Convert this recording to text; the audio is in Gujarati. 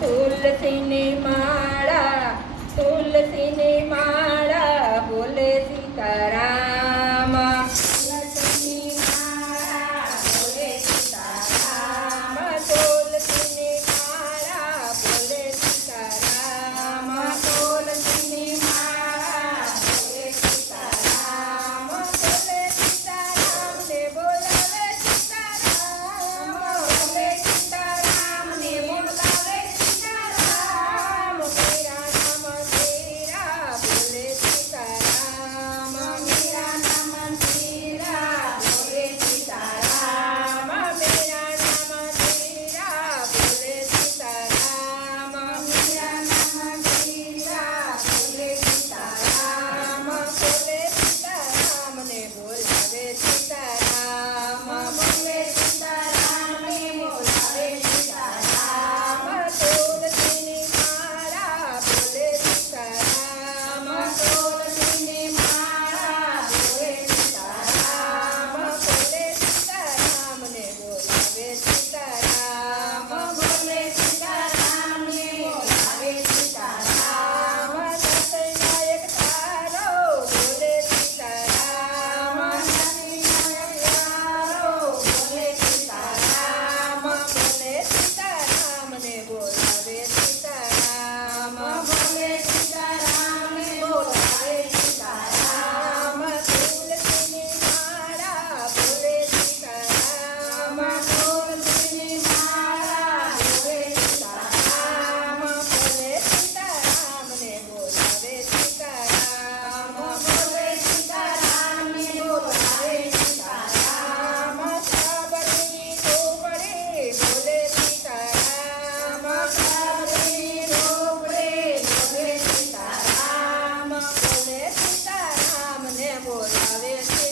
તુલસીની માળા Valeu,